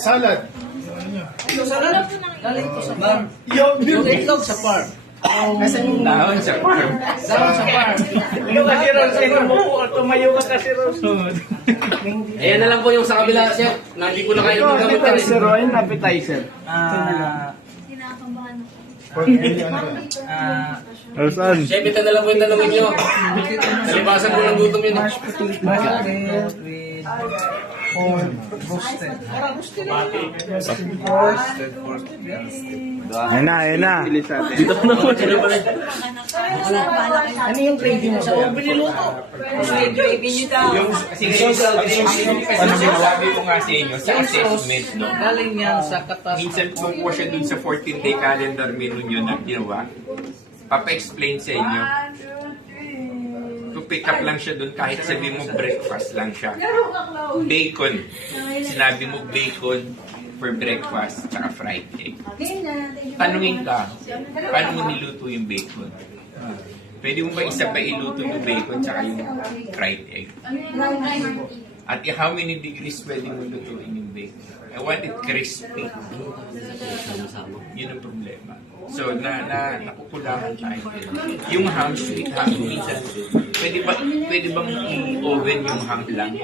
Salad. Salad? Galing ko sa farm. Yung itlog sa farm. Kasi yung Dahon sa farm. dahon sa farm. Yung kasi Rose, tumayo ka kasi Rose. Ayan na lang po yung sa kabila, chef. Hindi ko na kayo magamit ka rin. Appetizer o yung appetizer? Kinakabahan ako. Pork belly, ano ba? Saan? Chef, ito na lang po yung tanongin nyo. Nalibasan ko ng gutom yun. Mashed potato with pork roasted. Ayun na. Dito ko na po. Sino pa rin? Ano yung gravy mo? Sa oven niluto. Yung gravy niyo daw. Sige, kasi sinasabi ko nga sa inyo, sa assessment, no? Galing yan sa katas. Minsan kumukuha siya dun sa 14-day calendar menu nyo na ginawa. Papa-explain sa inyo. To pick up lang siya dun kahit sabi mo breakfast lang siya. Bacon. Sinabi mo bacon for breakfast tsaka fried egg. Tanungin ka, paano mo niluto yung bacon? Pwede mo ba isa pa iluto yung bacon tsaka yung fried egg? At how many degrees pwede mo lutuin yung bacon? I want it crispy. Yun ang problema. So, nakukulangan tayo. Yung ham, sweet ham, minsan, pwede bang i-oven yung ham lang?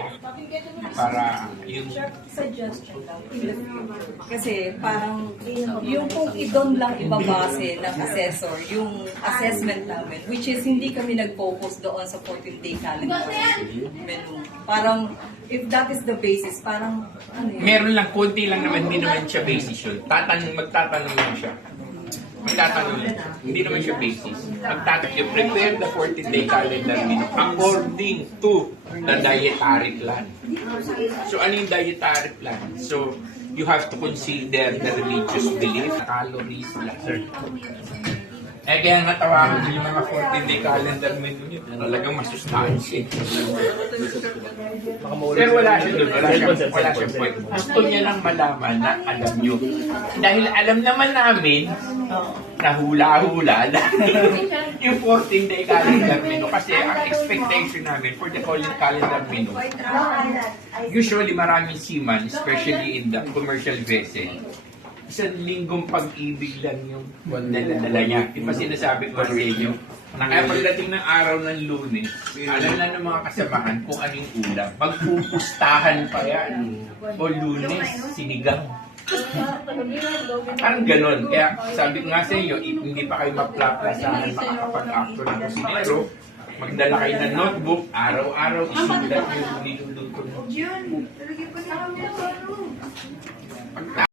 Para yung... Suggestion lang. Kasi parang yung kung idon lang ibabase ng assessor, yung assessment namin, which is hindi kami nag-focus doon sa 14-day calendar menu. Parang, if that is the basis, parang, ano yun? Meron lang, konti lang naman, hindi naman siya basis yun. Magtatanong lang siya. Magtatanong lang. Hindi naman siya basis. You prepare the 14-day calendar menu according to the dietary plan. So, ano yung dietary plan? So, you have to consider the religious belief, calories, lahat. Eh, kaya natawagan ko yung mga 14-day calendar menu nyo. Talagang masustansya. Pero wala siya doon. Wala siya point. Gusto niya lang malaman na alam nyo. Dahil alam naman namin na hula-hula yung 14-day calendar menu. Kasi ang expectation namin for the calendar menu, usually maraming seaman, especially in the commercial vessel, isang linggong pag-ibig lang yung dala niya. Di ba sinasabi ko sa inyo? Kaya pagdating ng araw ng Lunes, alam na ng mga kasamahan kung anong ulam. Pagpupustahan pa yan. O Lunes, sinigang. Parang ganon. Kaya sabi ko nga sa inyo, hindi pa kayo maplaplasahan makakapag-actor ng kusinero, magdala kayo ng notebook, araw-araw isulat yung niluluto mo.